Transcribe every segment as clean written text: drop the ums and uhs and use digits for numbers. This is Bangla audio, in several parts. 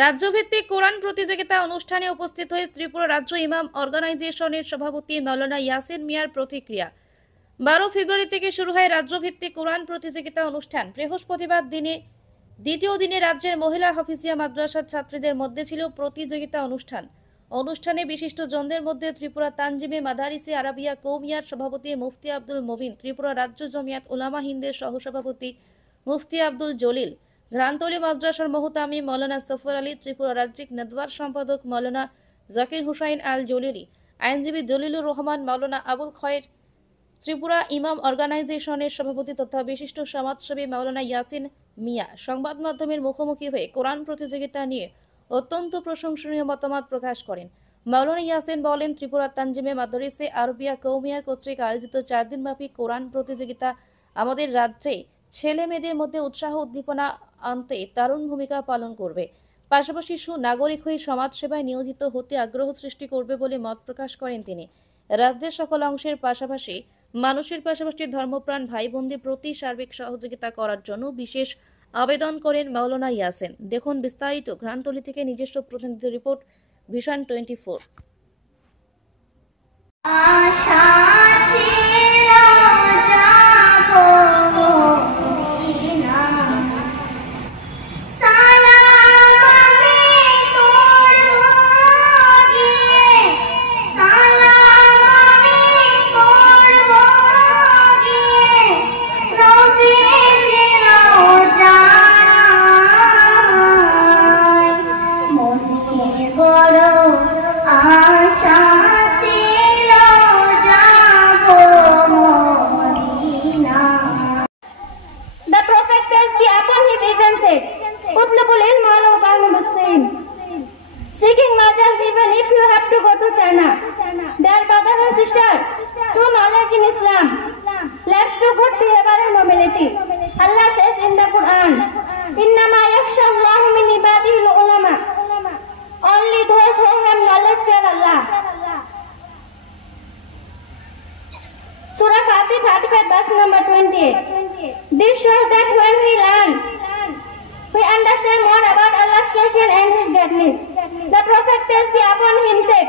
রাজ্যভিত্তিক কোরআন প্রতিযোগিতা অনুষ্ঠানে উপস্থিত হয়ে ত্রিপুরা রাজ্য ইমাম অর্গানাইজেশনের সভাপতি মাওলানা ইয়াসিন মিয়ার প্রতিক্রিয়া। 12 ফেব্রুয়ারি থেকে শুরু হয় রাজ্যভিত্তিক কোরআন প্রতিযোগিতা অনুষ্ঠান। বৃহস্পতিবার দিনে দ্বিতীয় দিনে রাজ্যের মহিলা হাফিজিয়া মাদ্রাসার ছাত্রীদের মধ্যে ছিল প্রতিযোগিতা অনুষ্ঠানে বিশিষ্ট জনদের মধ্যে ত্রিপুরা তানজিমে মাদারিসে আরাবিয়া কৌমিয়ার সভাপতি মুফতি আব্দুল মবিন, ত্রিপুরা রাজ্য জমিয়াত উলামা হিন্দের সহসভাপতি মুফতি আব্দুল জলিল, ঘ্রান্তলি মাদ্রাসার মোহতামিম মৌলানা সফর আলী, ত্রিপুরা রাজ্যিক নেদওয়ার সম্পাদক মৌলানা জাকির হুসাইন আল জলিলি, আইনজীবী জলিলুর রহমান, মৌলানা আবুল খয়ের, ত্রিপুরা ইমাম অর্গানাইজেশনের সভাপতি তথা বিশিষ্ট সমাজসেবী মৌলানা ইয়াসিন মিয়া সংবাদ মাধ্যমের মুখোমুখি হয়ে কোরআন প্রতিযোগিতা নিয়ে অত্যন্ত প্রশংসনীয় মতামত প্রকাশ করেন। মৌলানা ইয়াসিন বলেন, ত্রিপুরা তানজিমে মাদারিসে আরবিয়া কৌমিয়ার কর্তৃক আয়োজিত 4 দিনব্যাপী কোরআন প্রতিযোগিতা আমাদের রাজ্যে ছেলে মেয়েদের মধ্যে উৎসাহ উদ্দীপনা আনতে দারুণ ভূমিকা পালন করবে, পাশাপাশি সুনাগরিক হয়ে সমাজসেবায় নিয়োজিত হতে আগ্রহ সৃষ্টি করবে বলে মত প্রকাশ করেন তিনি। রাজ্যের সকল অংশের পাশাপাশি মানুষের পাশাপাশি ধর্মপ্রাণ ভাই বোনদের প্রতি সার্বিক সহযোগিতা করার জন্য বিশেষ আবেদন করেন মাওলানা ইয়াসিন। দেখুন বিস্তারিত ঘ্রান্তলি থেকে নিজস্ব প্রতিনিধি report, vision 24। Seeking knowledge, even if you have to go to China. Dear brothers and sisters, true knowledge in Islam leads to good behavior and humility. Allah says in the Quran, "Innama yakhsha Allahu min ibadihi al-ulama." Only those who have knowledge fear Allah. Surah Fatih 35 verse number 28. This shows that when we learn, we understand more about Allah's creation and His greatness. The Prophet peace be upon him said,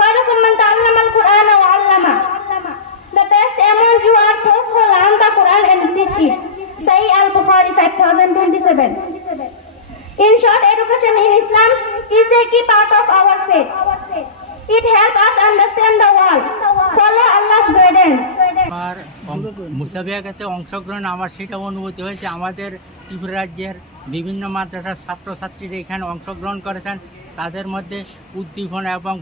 "Khairukum man ta'allama al-Qur'ana wa 'allama." The best among you are those who learn the Quran and teach it. Sahih al-Bukhari 5027. In short, education in Islam is a key part of our faith. It helps us understand the world, follow Allah's guidance. আর মুসাবিয়াতে অংশগ্রহণ আমার সেটা অনুভূতি হয়েছে। আমাদের ত্রিপুরা রাজ্যের বিভিন্ন মাদ্রাসার ছাত্রছাত্রীরা এখানে অংশগ্রহণ করেছেন। তাদের মধ্যে উদ্দীপনা এবং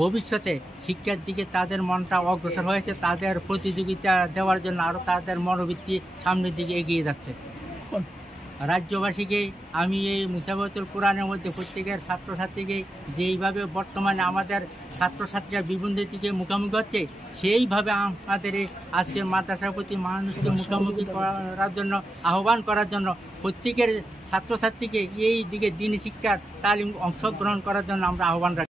ভবিষ্যতে শিক্ষার দিকে তাদের মনটা অগ্রসর হয়েছে। তাদের প্রতিযোগিতা দেওয়ার জন্য আরও তাদের মনোবৃত্তি সামনের দিকে এগিয়ে যাচ্ছে। রাজ্যবাসীকে আমি এই মুসাবাতুল কোরআনের মধ্যে প্রত্যেকের ছাত্রছাত্রীকে যেইভাবে বর্তমানে আমাদের ছাত্রছাত্রীরা বিভিন্ন দিকে মুখোমুখি হচ্ছে, সেইভাবে আমাদের এই আজকের মাদ্রাসার প্রতি মানুষকে মুখোমুখি করার জন্য আহ্বান করার জন্য প্রত্যেকের ছাত্রছাত্রীকে এই দিকে দিনী শিক্ষার তালিম অংশগ্রহণ করার জন্য আমরা আহ্বান রাখি।